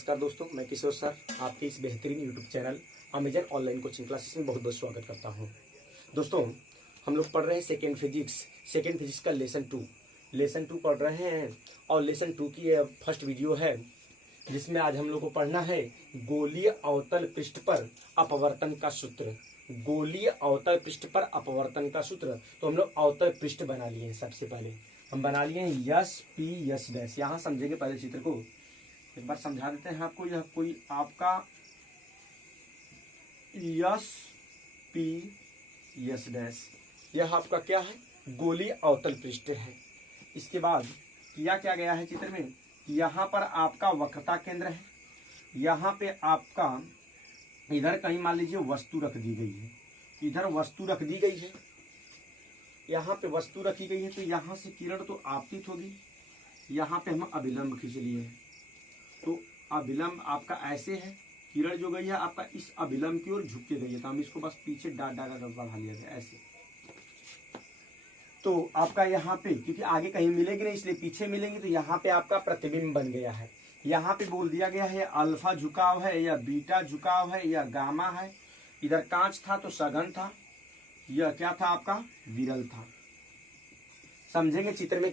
नमस्कार दोस्तों, मैं किशोर सर आपके इस बेहतरीन YouTube channel Amazon online coaching classes में बहुत बहुत स्वागत करता हूं। दोस्तों, हम लोग पढ़ रहे हैं सेकेंड फिजिक्स का लेसन टू पढ़ रहे हैं और लेसन 2 की फर्स्ट वीडियो है जिसमें आज हम लोग को पढ़ना है गोलीय अवतल पृष्ठ पर अपवर्तन का सूत्र। गोलीय अवतल पृष्ठ पर अपवर्तन का सूत्र। तो हम लोग अवतल पृष्ठ बना लिए हैं। सबसे पहले हम बना लिए हैं यस पी यस डैश। यहाँ समझेंगे पहले चित्र को, एक बार समझा देते हैं आपको। यह कोई आपका यस पी यस डैश, यह आपका क्या है, गोलीय अवतल पृष्ठ है। इसके बाद किया क्या गया है चित्र में, यहाँ पर आपका वक्रता केंद्र है, यहाँ पे आपका इधर कहीं मान लीजिए वस्तु रख दी गई है, इधर वस्तु रख दी गई है, यहाँ पे वस्तु रखी गई है। तो यहाँ से किरण तो आपतित होगी, यहाँ पे हम अभिलंब खींच लिए हैं। तो अभिलंब आपका ऐसे है, किरण जो गई है आपका इस अभिलंब की ओर झुक के गई है। तो हम इसको बस पीछे डाट बढ़ा लिया गया ऐसे। तो आपका यहाँ पे क्योंकि आगे कहीं मिलेगी नहीं इसलिए पीछे मिलेंगी, तो यहाँ पे आपका प्रतिबिंब बन गया है। यहाँ पे बोल दिया गया है अल्फा झुकाव है या बीटा झुकाव है या गामा है। इधर कांच था तो सघन था, यह क्या था आपका विरल था। समझेंगे चित्र में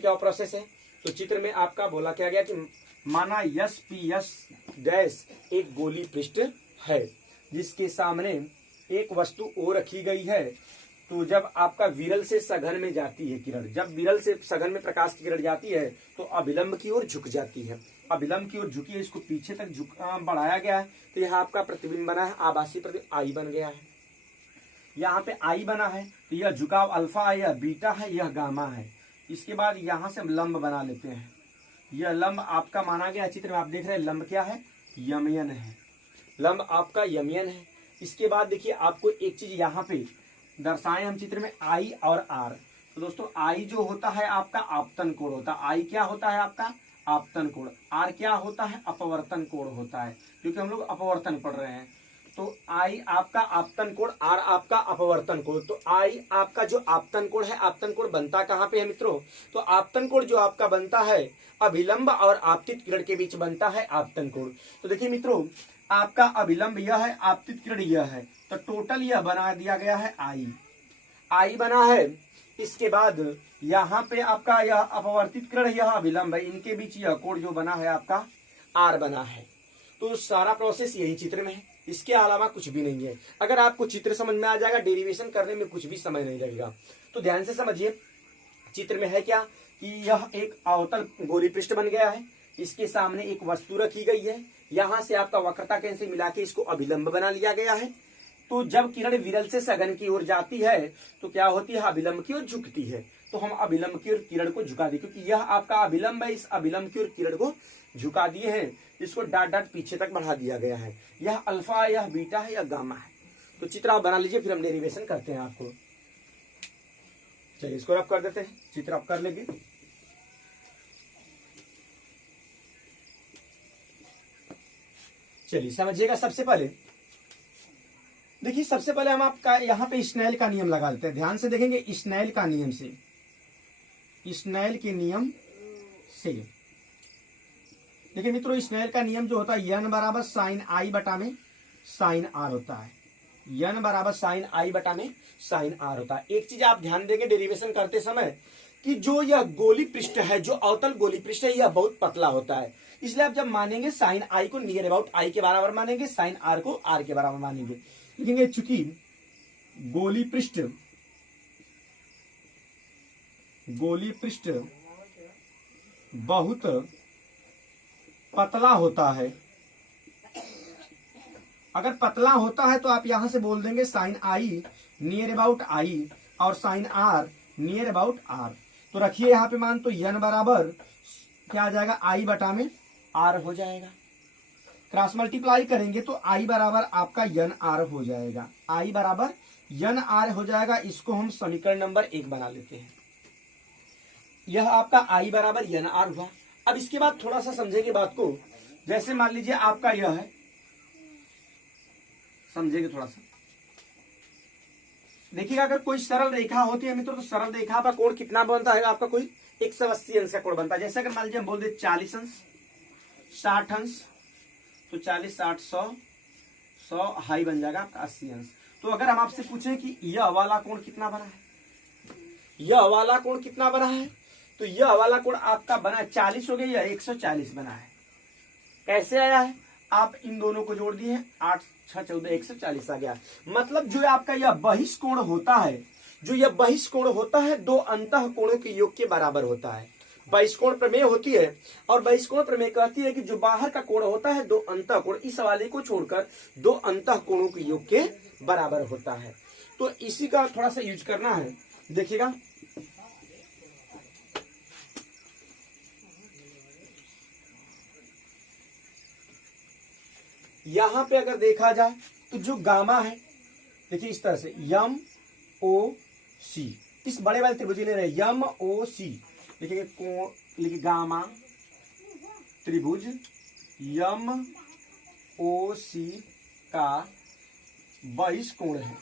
क्या प्रोसेस है। तो चित्र में आपका बोला क्या गया कि माना यस पी यस डैश एक गोली पृष्ठ है जिसके सामने एक वस्तु ओ रखी गई है। तो जब आपका विरल से सघन में जाती है किरण, जब विरल से सघन में प्रकाश की किरण जाती है तो अभिलंब की ओर झुक जाती है। अभिलंब की ओर झुकी है, इसको पीछे तक बढ़ाया गया है। तो यहाँ आपका प्रतिबिंब बना है, आभासी प्रतिबिंब आई बन गया है। यहाँ पे आई बना है तो यह झुकाव अल्फा है, यह बीटा है, यह गामा है। इसके बाद यहाँ से हम लंब बना लेते हैं। यह लंब आपका माना गया चित्र में, आप देख रहे हैं लंब क्या है, यमयन है। लंब आपका यमयन है। इसके बाद देखिए आपको एक चीज यहाँ पे दर्शाए हम चित्र में, आई और आर। तो दोस्तों आई जो होता है आपका आपतन कोण होता है। आई क्या होता है आपका आपतन कोण। आर क्या होता है अपवर्तन कोण होता है, क्योंकि हम लोग अपवर्तन पढ़ रहे हैं। तो आई आपका आपतन कोण, आर आपका अपवर्तन कोण। तो आई आपका जो आपतन कोण है, आपतन कोण बनता कहाँ पे है मित्रों, तो आपतन कोण जो आपका बनता है अभिलंब और आपतित किरण के बीच बनता है आपतन कोण। तो देखिए मित्रों, आपका अभिलंब यह है, आपतित किरण यह है, तो टोटल यह बना दिया गया है आई बना है। इसके बाद यहाँ पे आपका यह अपवर्तित किरण, यह अभिलंब है, इनके बीच यह कोण जो बना है आपका आर बना है। तो सारा प्रोसेस यही चित्र में है, इसके अलावा कुछ भी नहीं है। अगर आपको चित्र समझ में आ जाएगा, डेरिवेशन करने में कुछ भी समय नहीं लगेगा। तो ध्यान से समझिए चित्र में है क्या कि यह एक अवतल गोली पृष्ठ बन गया है, इसके सामने एक वस्तु रखी गई है, यहाँ से आपका वक्रता केंद्र से मिला के इसको अभिलंब बना लिया गया है। तो जब किरण विरल से सघन की ओर जाती है तो क्या होती है, अभिलंब की ओर झुकती है। तो हम अभिलंब की ओर किरण को झुका दिए, क्योंकि यह आपका अभिलंब है, इस अभिलंब की ओर किरण को झुका दिए हैं। इसको डाट पीछे तक बढ़ा दिया गया है। यह अल्फा है, यह बीटा है, यह गामा है। तो चित्र आप बना लीजिए, फिर हम डेरिवेशन करते हैं आपको। चलिए इसको रब कर देते हैं, चित्र आप कर लेंगे। चलिए समझिएगा। सबसे पहले देखिए, सबसे पहले हम आपका यहाँ पे स्नेल का नियम लगा लेते हैं। ध्यान से देखेंगे, स्नेल का नियम से, स्नेल के नियम से देखिए मित्रों, स्नेल का नियम जो होता है यन बराबर साइन आई बटा में साइन आर होता है। यन बराबर साइन आई बटा में साइन आर होता है। एक चीज आप ध्यान देंगे डेरिवेशन करते समय कि जो यह गोली पृष्ठ है, जो अवतल गोली पृष्ठ है, यह बहुत पतला होता है। इसलिए आप जब मानेंगे साइन आई को नियर अबाउट आई के बराबर मानेंगे, साइन आर को आर के बराबर मानेंगे। लेकिन चूंकि गोली पृष्ठ बहुत पतला होता है, अगर पतला होता है तो आप यहां से बोल देंगे sine i near about i और sine r near about r. तो रखिए यहां पे मान, तो यन बराबर क्या आ जाएगा, आई बटा में आर हो जाएगा। क्रॉस मल्टीप्लाई करेंगे तो आई बराबर आपका यन आर हो जाएगा। आई बराबर यन आर हो जाएगा। इसको हम समीकरण नंबर 1 बना लेते हैं। यह आपका आई बराबर यन आर हुआ। अब इसके बाद थोड़ा सा समझेंगे बात को। जैसे मान लीजिए आपका यह है, समझेंगे थोड़ा सा। देखिएगा, अगर कोई सरल रेखा होती है मित्रों, तो सरल रेखा का कोण कितना बनता है आपका, कोई 180 अंश का कोण बनता है। जैसे अगर मान लीजिए हम बोल दे 40 अंश, 60 अंश, तो 40 60 100, 100 हाई बन जाएगा आपका 80 अंश। तो अगर हम आपसे पूछें कि यह वाला कोण कितना बना है, यह वाला कोण कितना बना है, तो यह वाला कोण आपका बना 40 हो गया या 140 बना है। कैसे आया है, आप इन दोनों को जोड़ दिए, 8 6 14 140 आ गया। मतलब जो आपका यह बहिष्कोण होता है, जो यह बहिष्कोण होता है, दो अंतः कोणों के योग के बराबर होता है। बहिष्कोण प्रमेय होती है, और बहिष्कोण प्रमेय कहती है कि जो बाहर का कोण होता है दो अंतः कोण, इस वाले को छोड़कर दो अंतः कोणों के योग के बराबर होता है। तो इसी का थोड़ा सा यूज करना है, देखिएगा। यहां पे अगर देखा जाए तो जो गामा है, देखिए इस तरह से यम ओ सी, इस बड़े वाले त्रिभुज ले रहे हैं यम ओ सी, लिखेंगे कोण, लिखिए गामा त्रिभुज यम ओ सी का बहिष्कोण है।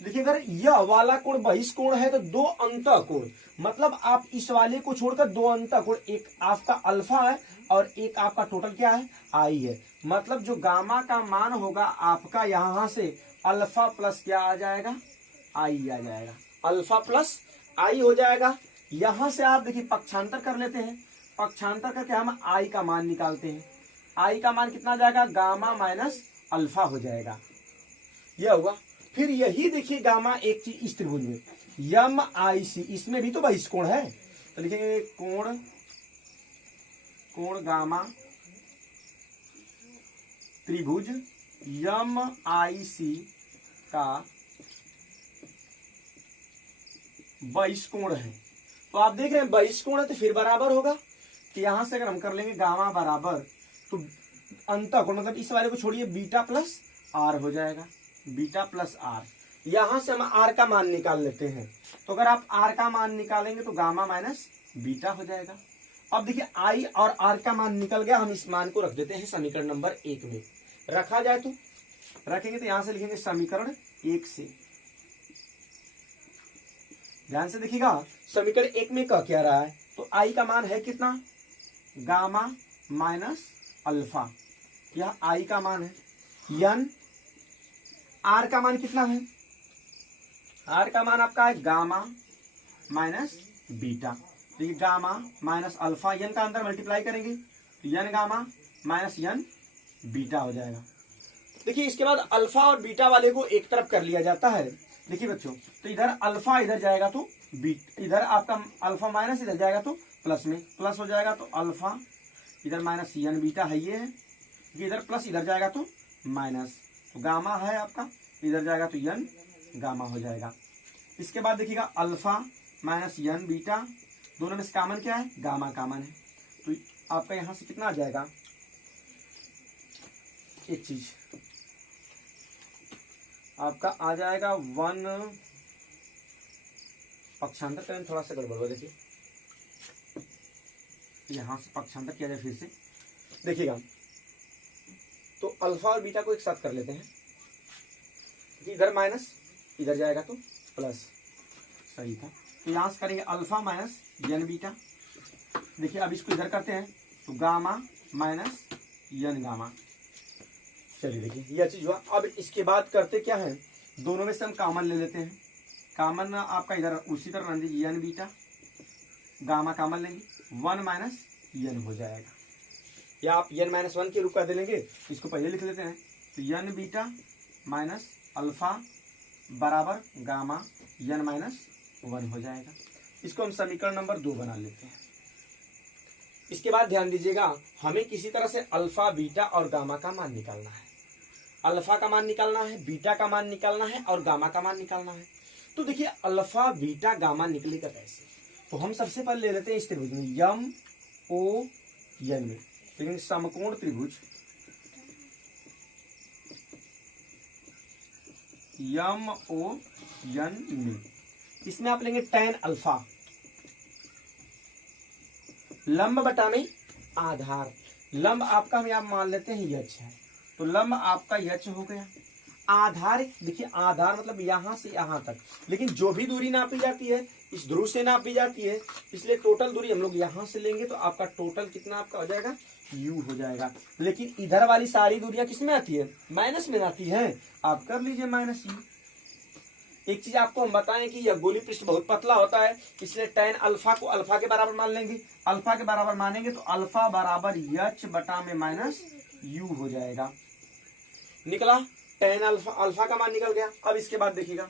देखिए अगर यह वाला कोण बहिष्कोण है तो दो अंतः कोण, मतलब आप इस वाले को छोड़कर दो अंतः कोण, एक आपका अल्फा है और एक आपका टोटल क्या है, आई है। मतलब जो गामा का मान होगा आपका यहां से अल्फा प्लस क्या आ जाएगा, आई आ जाएगा, अल्फा प्लस आई हो जाएगा। यहां से आप देखिए पक्षांतर कर लेते हैं, पक्षांतर करके हम आई का मान निकालते हैं। आई का मान कितना आ जाएगा, गामा माइनस अल्फा हो जाएगा, यह हुआ। फिर यही देखिए गामा एक चीज इस त्रिभुज में यम आई सी, इसमें भी तो बहिष्कोण है, तो लिखेंगे कोण, कोण गामा त्रिभुज यम आई सी का बहिष्कोण है। तो आप देख रहे हैं बहिष्कोण है तो फिर बराबर होगा, तो यहां से अगर हम कर लेंगे गामा बराबर, तो अंतः कोण मतलब इस वाले को छोड़िए बीटा प्लस आर हो जाएगा, बीटा प्लस आर। यहां से हम आर का मान निकाल लेते हैं, तो अगर आप आर का मान निकालेंगे तो गामा माइनस बीटा हो जाएगा। अब देखिए आई और आर का मान निकल गया, हम इस मान को रख देते हैं समीकरण नंबर 1 में। रखा जाए तो रखेंगे, तो यहां से लिखेंगे समीकरण 1 से, ध्यान से देखिएगा समीकरण 1 में कह क्या रहा है, तो आई का मान है कितना, गामा माइनस अल्फा, यह आई का मान है। यन आर का मान कितना है, आर का मान आपका है गामा माइनस बीटा, तो ये गामा माइनस अल्फा, यन का अंदर मल्टीप्लाई करेंगे तो यन गामा माइनस यन बीटा हो जाएगा। देखिए इसके बाद अल्फा और बीटा वाले को एक तरफ कर लिया जाता है। देखिए बच्चों, तो इधर अल्फा इधर जाएगा तो इधर आपका अल्फा माइनस इधर जाएगा तो प्लस में प्लस हो जाएगा, तो अल्फा इधर माइनस यन बीटा है, ये है, इधर प्लस इधर जाएगा तो माइनस, तो गामा है आपका, इधर जाएगा तो यन गामा हो जाएगा। इसके बाद देखिएगा अल्फा माइनस यन बीटा, दोनों में से कॉमन क्या है, गामा कॉमन है, तो आपका यहां से कितना आ जाएगा, एक चीज आपका आ जाएगा 1, पक्षांतर करें थोड़ा सा गड़बड़ हुआ, देखिए यहां से पक्षांतर किया जाए फिर से, देखिएगा तो अल्फा और बीटा को एक साथ कर लेते हैं, इधर माइनस इधर जाएगा तो प्लस, सही था। तो यहां से करेंगे अल्फा माइनस यन बीटा, देखिए अब इसको इधर करते हैं तो गामा माइनस यन गामा, चलिए देखिए यह चीज हुआ। अब इसके बाद करते क्या है, दोनों में से हम कॉमन ले लेते हैं, कॉमन आपका इधर उसी तरह रन दीजिए, यन बीटा गामा कॉमन लेंगे, 1 माइनस यन हो जाएगा, या आप यन माइनस 1 के रूप का दे लेंगे, इसको पहले लिख लेते हैं, तो यन बीटा माइनस अल्फा बराबर गामा यन माइनस 1 हो जाएगा। इसको हम समीकरण नंबर 2 बना लेते हैं। इसके बाद ध्यान दीजिएगा, हमें किसी तरह से अल्फा बीटा और गामा का मान निकालना है, अल्फा का मान निकालना है, बीटा का मान निकालना है और गामा का मान निकालना है। तो देखिए अल्फा बीटा गामा निकलेगा कैसे, तो हम सबसे पहले ले लेते हैं इस त्रिभुज में यम ओ यन में, लेकिन समकोण त्रिभुज यम ओ यन में, इसमें आप लेंगे tan अल्फा, लंब बटा में आधार, लंब आपका हम यहां मान लेते हैं यच है, तो लंब आपका यच हो गया, आधार, देखिए आधार मतलब यहां से यहां तक, लेकिन जो भी दूरी नापी जाती है इस ध्रुव से नापी जाती है, इसलिए टोटल दूरी हम लोग यहां से लेंगे तो आपका टोटल कितना आपका हो जाएगा, u हो जाएगा। लेकिन इधर वाली सारी दूरियां किस में आती है, माइनस में आती है, आप कर लीजिए माइनस u। एक चीज आपको हम बताएं कि यह गोली पृष्ठ बहुत पतला होता है, इसलिए tan अल्फा को अल्फा के बराबर मान लेंगे, अल्फा के बराबर मानेंगे तो अल्फा बराबर h बटा में माइनस u हो जाएगा। निकला tan अल्फा, अल्फा का मान निकल गया। अब इसके बाद देखिएगा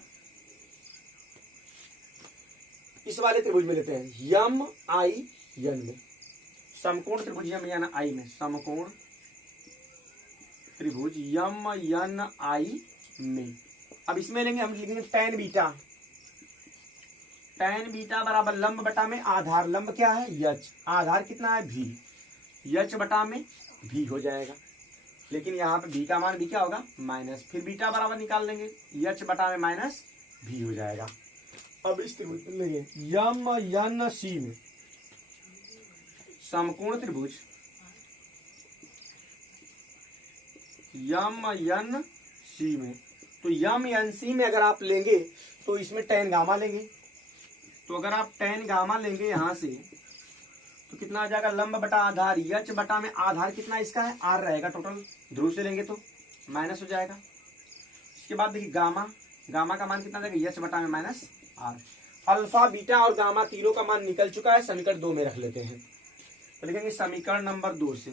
इस वाले त्रिभुज में लेते हैं यम आई यन में, समकोण त्रिभुज यम यन आई में, समकोण त्रिभुज यम यन आई में। अब इसमें लेंगे हम, लिखेंगे tan बीटा, tan बीटा बराबर लंब बटा में आधार, लंब क्या है h, आधार कितना है v, h बटा में v हो जाएगा। लेकिन यहाँ पे v का मान भी क्या होगा माइनस, फिर बीटा बराबर निकाल लेंगे h बटा में माइनस v हो जाएगा। अब इस त्रिभुज में लेंगे यम यन सी में, समकोण त्रिभुज यम यन सी में, तो यम यन सी में अगर आप लेंगे तो इसमें tan गामा लेंगे, तो अगर आप tan गामा लेंगे यहां से तो कितना आ जाएगा, लंब बटा आधार h बटा में आधार कितना इसका है r रहेगा, टोटल ध्रुव से लेंगे तो माइनस हो जाएगा। इसके बाद देखिए गामा, गामा का मान कितना जाएगा h बटा में माइनस r। अल्फा बीटा और गामा तीनों का मान निकल चुका है, समीकरण 2 में रख लेते हैं। तो लिखेंगे समीकरण नंबर 2 से,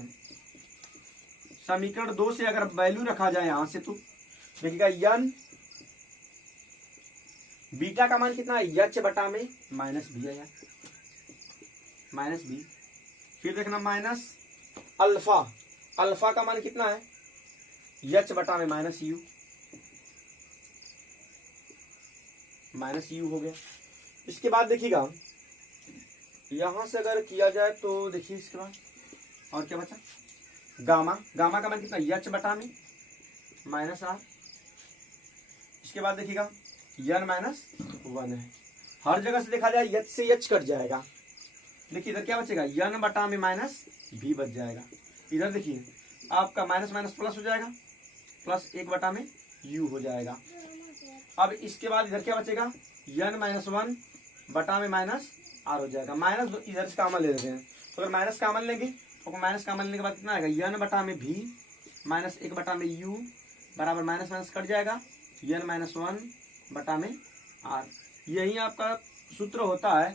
समीकरण 2 से अगर वैल्यू रखा जाए यहां से तो देखिएगा यन बीटा का मान कितना है h बटा में माइनस b है, माइनस b। फिर देखना माइनस अल्फा, अल्फा का मान कितना है h बटा में माइनस u, माइनस u हो गया। इसके बाद देखिएगा यहां से अगर किया जाए तो देखिए इसके बाद और क्या बचा, गामा, गामा का मान कितना h बटा में माइनस r। इसके बाद देखिएगा यन माइनस 1 है, हर जगह से देखा जाए h से h कट जाएगा, देखिए इधर क्या बचेगा यन बटा में माइनस भी बच जाएगा। इधर देखिए आपका माइनस माइनस प्लस हो जाएगा, प्लस 1 बटा में u हो जाएगा। अब इसके बाद इधर क्या बचेगा यन माइनस 1 बटा में माइनस r हो जाएगा। माइनस इधर से कॉमन ले लेते हैं, तो अगर माइनस कॉमन लेंगे तो माइनस कॉमन लेने के बाद कितना आएगा यन बटा में भी माइनस 1 बटा में u बराबर माइनस माइनस कट जाएगा यन माइनस 1 बटा में r। यही आपका सूत्र होता है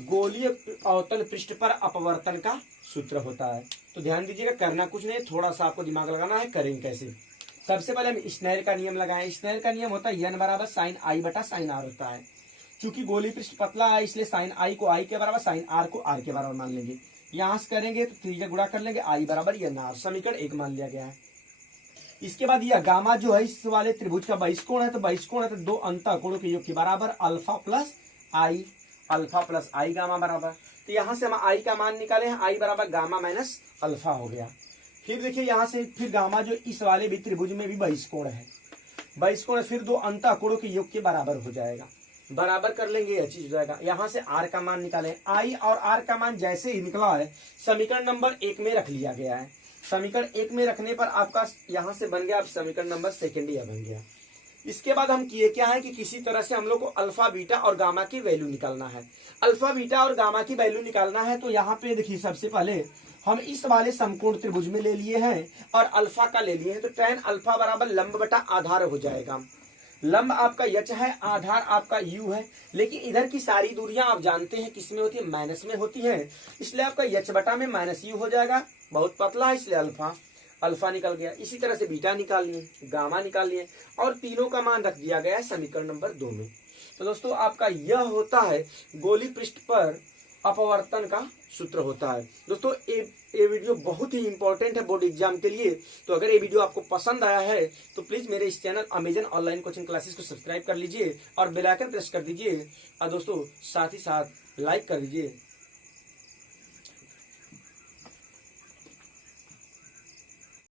गोलीय अवतल पृष्ठ पर अपवर्तन का सूत्र होता है। तो ध्यान दीजिएगा, करना कुछ नहीं, थोड़ा सा आपको दिमाग लगाना है। करेंगे कैसे, सबसे पहले हम स्नेल का नियम लगाएं। स्नेल का नियम होता है यन बराबर साइन आई बटा साइन आर होता है। चूंकि गोली पृष्ठ पतला है इसलिए साइन आई को आई के बराबर, साइन आर को आर के बराबर मान लेंगे। यहां से करेंगे तो 3 का गुणा कर लेंगे, आई बराबर यन आर, समीकरण 1 मान लिया गया है। इसके बाद यह गामा जो है इस वाले त्रिभुज का बहिष्कोण है, तो बहिष्कोण है तो 2 अंतःकोणों के योग के बराबर अल्फा प्लस आई, अल्फा प्लस आई गामा बराबर। तो यहां से हम आई का मान निकाले हैं, आई बराबर गामा माइनस अल्फा हो गया। फिर देखिए यहां से फिर गामा जो इस वाले भी त्रिभुज में भी बहिष्कोण है, बहिष्कोण फिर 2 अंतःकोणों के योग के बराबर हो जाएगा, बराबर कर लेंगे यह चीज हो जाएगा। यहां से आर का मान निकाले, आई और आर का मान जैसे ही निकला है समीकरण नंबर 1 में रख लिया गया है। समीकरण 1 में रखने पर आपका यहां से बन गया, अब समीकरण नंबर 2 यह बन गया। इसके बाद हम किए क्या है कि किसी तरह से हम लोग को अल्फा बीटा और गामा की वैल्यू निकालना है। अल्फा बीटा और गामा की वैल्यू निकालना है तो यहाँ पे देखिए सबसे पहले हम इस वाले समकोण त्रिभुज में ले लिए हैं और अल्फा का ले लिए हैं, तो tan अल्फा बराबर लंब बटा आधार हो जाएगा। लंब आपका h है, आधार आपका u है, लेकिन इधर की सारी दूरियां आप जानते हैं किसमें होती है, माइनस में होती है, इसलिए आपका h बटा में माइनस u हो जाएगा। बहुत पतला है इसलिए अल्फा, अल्फा निकल गया। इसी तरह से बीटा निकाल लिए, गामा निकाल लिए और तीनों का मान रख दिया गया है समीकरण नंबर 2 में। तो दोस्तों आपका यह होता है गोली पृष्ठ पर अपवर्तन का सूत्र होता है। दोस्तों ये वीडियो बहुत ही इंपॉर्टेंट है बोर्ड एग्जाम के लिए। तो अगर ये वीडियो आपको पसंद आया है तो प्लीज मेरे इस channel Amazon online coaching classes को सब्सक्राइब कर लीजिए और बेल आइकन प्रेस कर दीजिए और दोस्तों साथ ही साथ लाइक कर दीजिए।